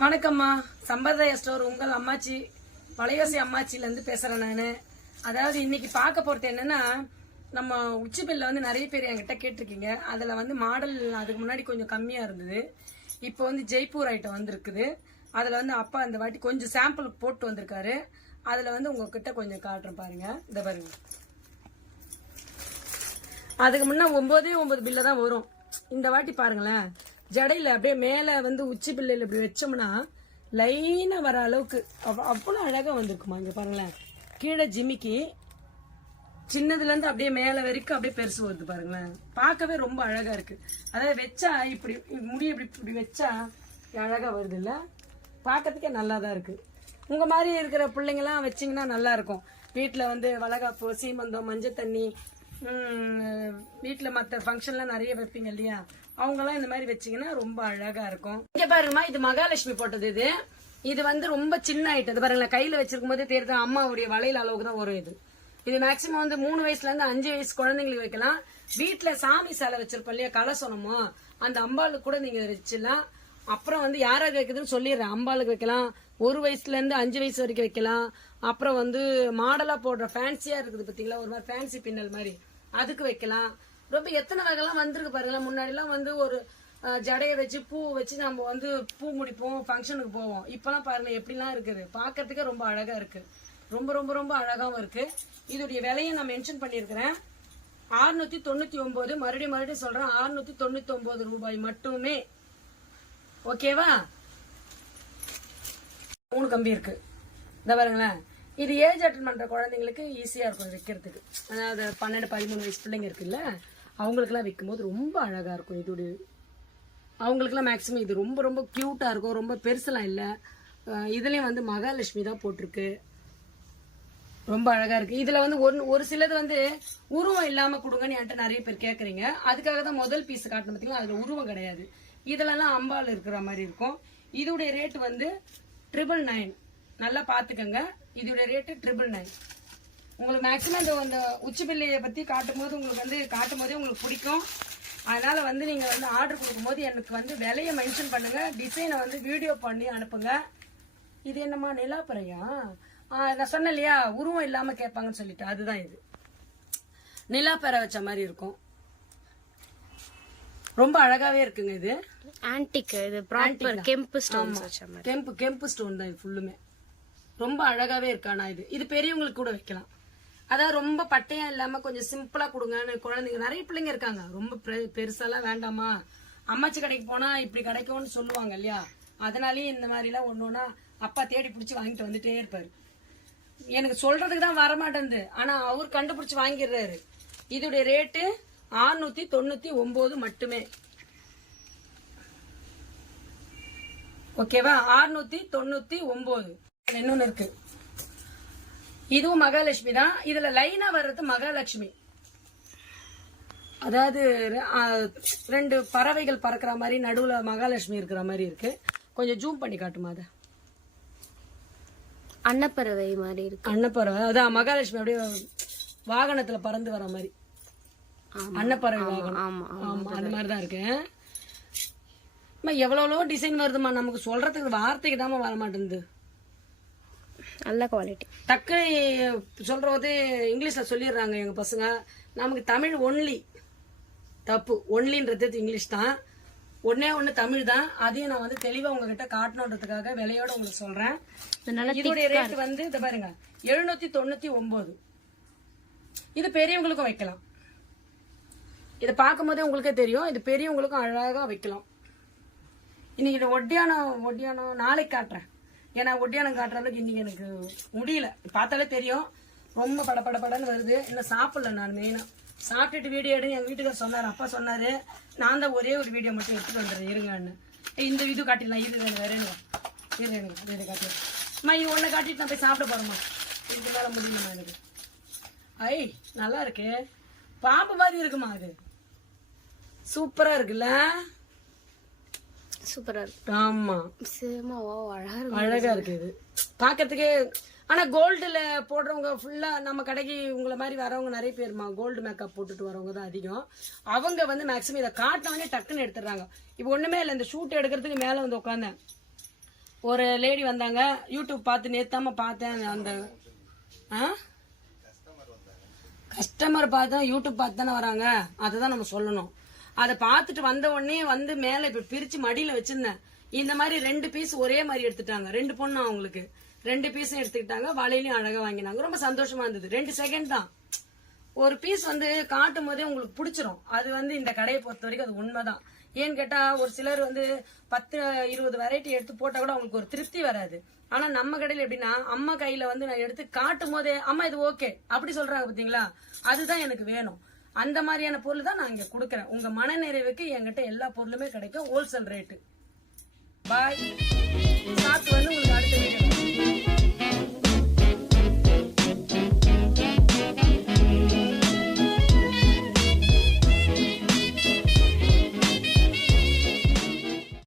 வணக்கம்மா. சம்பிரதாய ஸ்டோர் உங்கள் அம்மாச்சி வளையோசி அம்மாச்சிலேருந்து பேசுகிறேன் நான். அதாவது இன்னைக்கு பார்க்க போகிறது என்னன்னா, நம்ம உச்சிப்பில்ல வந்து நிறைய பேர் என்கிட்ட கேட்டிருக்கீங்க. அதில் வந்து மாடல் அதுக்கு முன்னாடி கொஞ்சம் கம்மியாக இருந்தது. இப்போ வந்து ஜெய்ப்பூர் ஐட்டம் வந்துருக்குது. அதில் வந்து அப்பா இந்த வாட்டி கொஞ்சம் சாம்பிள் போட்டு வந்திருக்காரு. அதில் வந்து உங்ககிட்ட கொஞ்சம் காட்டுறேன் பாருங்க. இந்த பாருங்க, அதுக்கு முன்னே 9 பில்ல தான் வரும். இந்த வாட்டி பாருங்களேன், ஜடையில அப்படியே மேல வந்து உச்சி பிள்ளையில இப்படி வச்சோம்னா லைனா வர அளவுக்கு அவ்வளவு அழகா வந்திருக்குமா. இங்க பாருங்களேன், கீழே ஜிமிக்கி சின்னதுல இருந்து அப்படியே மேல வரைக்கும் அப்படியே பெருசு வருது பாருங்களேன். பார்க்கவே ரொம்ப அழகா இருக்கு. அதாவது வச்சா இப்படி முடி இப்படி வச்சா அழகா வருது இல்ல, பார்க்கறதுக்கே நல்லா தான் இருக்கு. உங்க மாதிரி இருக்கிற பிள்ளைங்கலாம் வச்சிங்கன்னா நல்லா இருக்கும். வீட்டுல வந்து வளகாப்பு, சீமந்தம், மஞ்சள் தண்ணி, வீட்டுல மற்ற ஃபங்க்ஷன்லாம் நிறைய வைப்பீங்க இல்லையா, அவங்கெல்லாம் இந்த மாதிரி வச்சீங்கன்னா ரொம்ப அழகா இருக்கும். இங்க பாருங்கம்மா, இது மகாலட்சுமி போட்டது. இது வந்து ரொம்ப சின்ன ஐட்டம். பாருங்களேன், கையில வச்சிருக்கும் போதே தெரியுது அம்மாவுடைய வளையல் அளவுக்கு தான் வரும். இது மேக்சிமம் வந்து 3 வயசுல இருந்து 5 வயசு குழந்தைங்களுக்கு வைக்கலாம். வீட்டுல சாமி சிலை வச்சிருப்போம் இல்லையா, கலசனமோ, அந்த அம்பாளுக்கு கூட நீங்க வச்சிடலாம். அப்புறம் வந்து யாராவது வைக்கிறதுன்னு சொல்லிடுறேன். அம்பாளுக்கு வைக்கலாம், 1 வயசுல இருந்து 5 வயசு வரைக்கும் வைக்கலாம். அப்புறம் வந்து மாடலா போடுற ஃபேன்சியா இருக்குது பாத்தீங்களா, ஒரு மாதிரி ஃபேன்சி பின்னல் மாதிரி, அதுக்கு வைக்கலாம். ரொம்ப எத்தனை வகைலாம் வந்திருக்கு பாருங்களா. முன்னாடி எல்லாம் வந்து ஒரு ஜடைய வச்சு பூ வச்சு நம்ம வந்து பூ முடிப்போம், ஃபங்க்ஷனுக்கு போவோம். இப்பெல்லாம் பாருங்க எப்படிலாம் இருக்குது, பாக்கிறதுக்கே ரொம்ப அழகா இருக்கு. ரொம்ப ரொம்ப ரொம்ப அழகாவும் இருக்கு. இதோடைய விலையை நான் மென்ஷன் பண்ணிருக்கிறேன், 699. மறுபடியும் சொல்றேன், 699 ரூபாய் மட்டுமே. ஓகேவா? 3 கம்பி இருக்கு. இந்த பாருங்களேன், இது ஏஜ் அட்டன் பண்ற குழந்தைங்களுக்கு ஈஸியா இருக்கும் வைக்கிறதுக்கு. அதாவது 12-13 வயசு பிள்ளைங்க இருக்குல்ல, அவங்களுக்குலாம் வைக்கும் போது ரொம்ப அழகா இருக்கும். இதோட அவங்களுக்குலாம் மேக்சிமம் இது ரொம்ப ரொம்ப கியூட்டா இருக்கும். ரொம்ப பெருசெல்லாம் இல்லை. இதுலயும் வந்து மகாலட்சுமி தான் போட்டிருக்கு. ரொம்ப அழகா இருக்கு. இதுல வந்து ஒரு சிலது வந்து உருவம் இல்லாம கொடுங்கன்னு என்கிட்ட நிறைய பேர் கேக்குறீங்க. அதுக்காக தான் முதல் பீஸ் காட்டணும் பார்த்தீங்களா, அதுல உருவம் கிடையாது. இதுலலாம் அம்பாள் இருக்கிற மாதிரி இருக்கும். இதோடைய ரேட் வந்து 999. நல்லா பாத்துக்கங்க, இதோட ரேட்டு 999. உங்களுக்கு மேக்சிமம் இந்த உச்சி பிள்ளையை பத்தி காட்டும் போது உங்களுக்கு வந்து காட்டும் போதே உங்களுக்கு பிடிக்கும். அதனால வந்து நீங்க வந்து ஆர்டர் கொடுக்கும் போது எனக்கு வந்து விலையை மென்ஷன் பண்ணுங்க, டிசைனை வந்து வீடியோ பண்ணி அனுப்புங்க. இது என்னம்மா, நிலாப்பறையா? நான் சொன்னேன் இல்லையா, உருவம் இல்லாம கேட்பாங்கன்னு சொல்லிட்டு, அதுதான் இது. நிலாப்பறை வச்ச மாதிரி இருக்கும். ரொம்ப அழகாவே இருக்குங்க. இது ஆன்டிக், இது ப்ராப்பர் கெம்பு ஸ்டோன்ஸ் வச்ச மாதிரி. கெம்பு ஸ்டோன் தான் இது ஃபுல்லுமே. ரொம்ப அழகாவே இருக்கு. ஆனா இது பெரியவங்களுக்கு கூட வைக்கலாம். அதாவது ரொம்ப பட்டையா இல்லாம கொஞ்சம் சிம்பிளா கொடுங்க. குழந்தைங்க நிறைய பிள்ளைங்க இருக்காங்க, ரொம்ப பெருசாலாம் வேண்டாமா, அம்மாச்சி கடைக்கு போனா இப்படி கிடைக்கும்னு சொல்லுவாங்க இல்லையா, அதனாலயே இந்த மாதிரி எல்லாம் ஒன்னொன்னா அப்பா தேடி பிடிச்சி வாங்கிட்டு வந்துட்டே இருப்பாரு. எனக்கு சொல்றதுக்கு தான் வரமாட்டேங்குது, ஆனா அவர் கண்டுபிடிச்சு வாங்கிடுறாரு. இதோடைய ரேட்டு 699 மட்டுமே. ஓகேவா? 699. இன்னொன்னு இருக்கு, இதுவும் மகாலட்சுமி தான். இதுல லைனா வர்றது மகாலட்சுமி. அதாவது 2 பறவைகள் பறக்கிற மாதிரி நடுவுல மகாலட்சுமி இருக்கிற மாதிரி இருக்கு. கொஞ்சம் ஜூம் பண்ணி காட்டுமா. அத அன்னப்பறவை மாதிரி இருக்கு. அன்னப்பறவை, அதான் மகாலட்சுமி அப்படியே வாகனத்துல பறந்து வர மாதிரி. அன்னப்பறவை வாகனம். ஆமா, அந்த மாதிரிதான் இருக்கு. எவ்வளவோ டிசைன் வருதுமா, நமக்கு சொல்றதுக்கு வார்த்தைக்கு தான் வர மாட்டேங்குது. நல்ல குவாலிட்டி. டக்கு சொல்றது இங்கிலீஷ்ல சொல்லிடுறாங்க எங்க பசங்க. நமக்கு தமிழ் ஒன்லி. தப்பு, ஒன்லின்றது இங்கிலீஷ் தான். ஒண்ணு தமிழ் தான். அதையும் நான் வந்து தெளிவா உங்ககிட்ட காட்டணுன்றதுக்காக விலையோட உங்களுக்கு சொல்றேன். இதோடைய ரேட் வந்து இத பாருங்க, 799. இது பெரியவங்களுக்கும் வைக்கலாம். இதை பார்க்கும் போதே உங்களுக்கே தெரியும், இது பெரியவங்களுக்கும் அழகா வைக்கலாம். இன்னைக்கு ஒட்டியானம் நாளைக்கு காட்டுறேன். ஏன்னா ஒட்டியானம் காட்டுற அளவுக்கு இன்னைக்கு எனக்கு முடியல. பார்த்தாலே தெரியும் ரொம்ப படன்னு வருது. இன்னும் சாப்பிடல. நான் மெயினா சாப்பிட்டுட்டு வீடியோ எடுங்க எங்க வீட்டுக்கார சொன்னாரு, அப்பா சொன்னாரு. நான் தான் ஒரே ஒரு வீடியோ மட்டும் எடுத்துட்டு வந்துடுறேன் இருங்கன்னு. இந்த இது காட்டிடலாம், இது வேற இது காட்டிடலாம். இது ஒன்ன காட்டிட்டு நான் போய் சாப்பிட போறேம்மா. இதுக்கு மேல முடியுமா எனக்கு? ஐ நல்லா இருக்கு, பாம்பு மாதிரி இருக்குமா. அது சூப்பரா இருக்குல்ல, சூப்பரா இருக்கு. ஆமா, அழகா இருக்கு இது பாக்கிறதுக்கே. ஆனா கோல்டுல போடுறவங்க ஃபுல்லா நம்ம கடைக்கு உங்களை மாதிரி வரவங்க நிறைய பேருமா கோல்டு மேக்கப் போட்டுட்டு வரவங்க தான் அதிகம். அவங்க வந்து மேக்ஸிமம் இதை காட்டினவனே டக்குன்னு எடுத்துடுறாங்க. இப்போ ஒண்ணுமே இல்லை, இந்த ஷூட் எடுக்கிறதுக்கு மேல வந்து உட்காந்தேன். ஒரு லேடி வந்தாங்க, யூடியூப் பார்த்து நேத்தாம பார்த்தேன். அந்த கஸ்டமர் பார்த்தா யூடியூப் பார்த்து தானே வராங்க, அதுதான் நம்ம சொல்லணும். அதை பார்த்துட்டு வந்த உடனே வந்து மேல இப்ப பிரிச்சு மடியில வச்சிருந்தேன். இந்த மாதிரி 2 பீஸ் ஒரே மாதிரி எடுத்துட்டாங்க. 2 பொண்ணு அவங்களுக்கு 2 பீஸும் எடுத்துக்கிட்டாங்க. வலையிலயும் அழகா வாங்கினாங்க. ரொம்ப சந்தோஷமா இருந்தது. 2 செகண்ட் தான். ஒரு பீஸ் வந்து காட்டும் போதே உங்களுக்கு பிடிச்சிரும். அது வந்து இந்த கடையை பொறுத்த வரைக்கும் அது உண்மைதான். ஏன்னு கேட்டா ஒரு சிலர் வந்து 10-20 வெரைட்டி எடுத்து போட்டா கூட அவங்களுக்கு ஒரு திருப்தி வராது. ஆனா நம்ம கடையில எப்படின்னா அம்மா கையில வந்து நான் எடுத்து காட்டும் போதே அம்மா இது ஓகே அப்படி சொல்றாங்க பாத்தீங்களா, அதுதான் எனக்கு வேணும். அந்த மாதிரியான பொருள் தான் நான் இங்க கொடுக்கறேன். உங்க மன நிறைவுக்கு என்கிட்ட எல்லா பொருளுமே கிடைக்கும், ஹோல்சேல் ரேட்டு. பாய். சாப்பிட்டு வந்து உங்களுக்கு அடுத்த வீடியோ